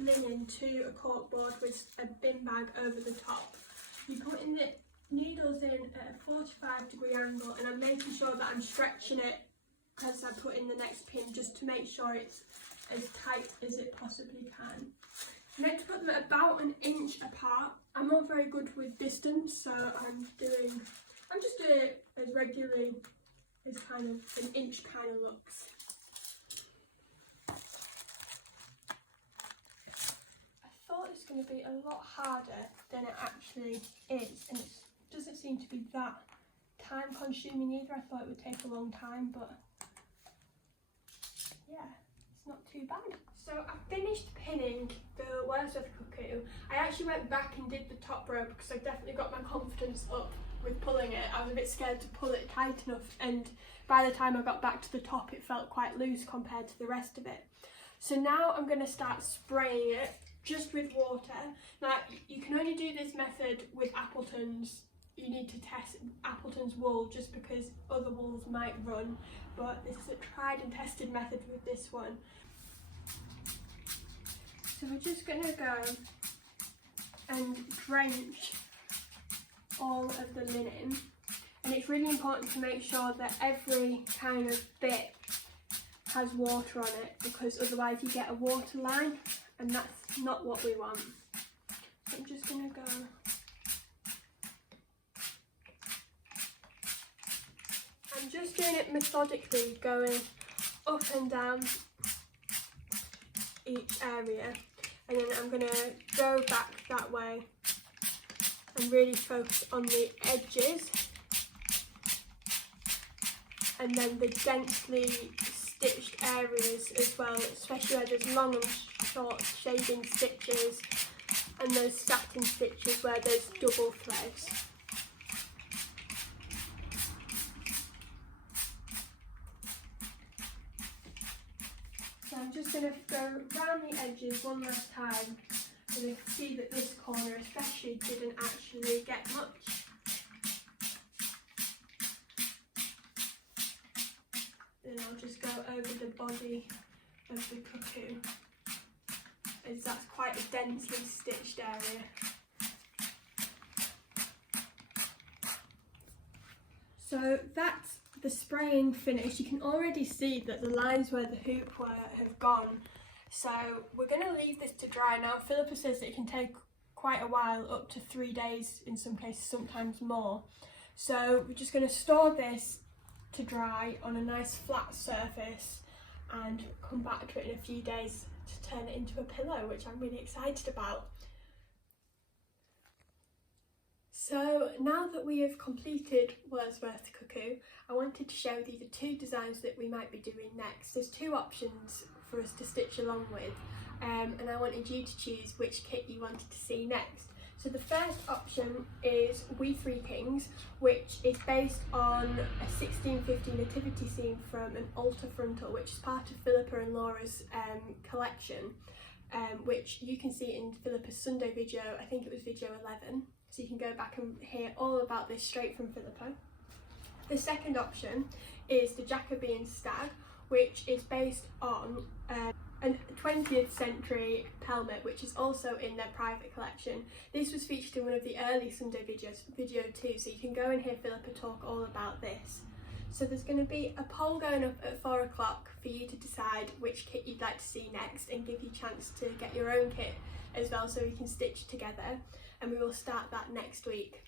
Linen to a corkboard with a bin bag over the top. You're putting the needles in at a 45-degree angle, and I'm making sure that I'm stretching it as I put in the next pin, just to make sure it's as tight as it possibly can. I'm meant to put them at about an inch apart. I'm not very good with distance, so I'm just doing it as regularly as kind of an inch kind of looks. It's going to be a lot harder than it actually is, and it doesn't seem to be that time consuming either. I thought it would take a long time, but yeah, it's not too bad. So I finished pinning the Wordsworth Cuckoo. I actually went back and did the top row because I definitely got my confidence up with pulling it. I was a bit scared to pull it tight enough, and by the time I got back to the top it felt quite loose compared to the rest of it. So now I'm going to start spraying it just with water. Now you can only do this method with Appleton's. You need to test Appleton's wool just because other wools might run, but this is a tried and tested method with this one. So we're just going to go and drench all of the linen, and it's really important to make sure that every kind of bit has water on it, because otherwise you get a water line, and that's not what we want. So I'm just going to go I'm just doing it methodically, going up and down each area, and then I'm going to go back that way and really focus on the edges, and then the densely stitched areas as well, especially where there's long and short shading stitches and those satin stitches where there's double threads. So I'm just going to go round the edges one last time, and you can see that this corner especially didn't actually get much. Then I'll just go over the body of the cuckoo, as that's quite a densely stitched area. So that's the spraying finished. You can already see that the lines where the hoop were have gone. So we're going to leave this to dry now. Philippa says that it can take quite a while, up to 3 days in some cases, sometimes more. So we're just going to store this to dry on a nice flat surface and come back to it in a few days to turn it into a pillow, which I'm really excited about. So now that we have completed Wordsworth Cuckoo, I wanted to show you the two designs that we might be doing next. There's two options for us to stitch along with, and I wanted you to choose which kit you wanted to see next. So the first option is We Three Kings, which is based on a 1650 nativity scene from an altar frontal, which is part of Philippa and Laura's collection, which you can see in Philippa's Sunday video. I think it was video 11, so you can go back and hear all about this straight from Philippa. The second option is the Jacobean Stag, which is based on a 20th century pelmet, which is also in their private collection. This was featured in one of the early Sunday videos, video 2, so you can go and hear Philippa talk all about this. So there's going to be a poll going up at 4 o'clock for you to decide which kit you'd like to see next, and give you a chance to get your own kit as well, so we can stitch together, and we will start that next week.